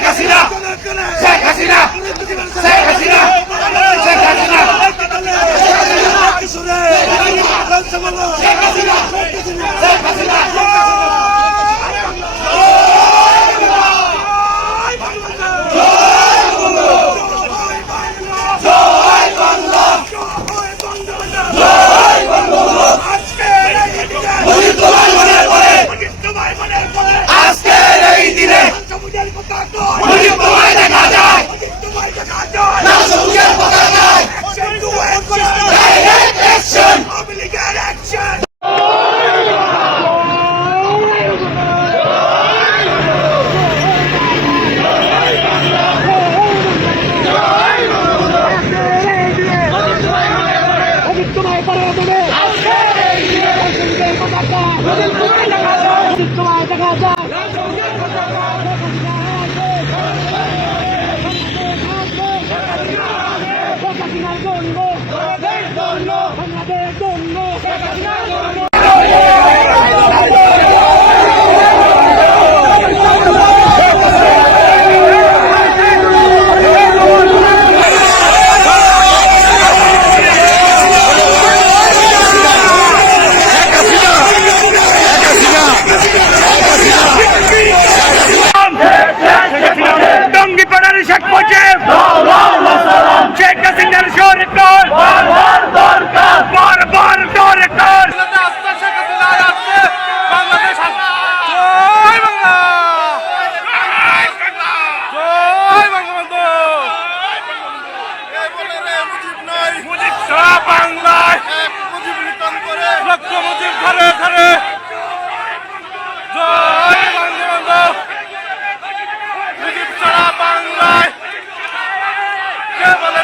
হাসিনা শেখ হাসিনা কে বলে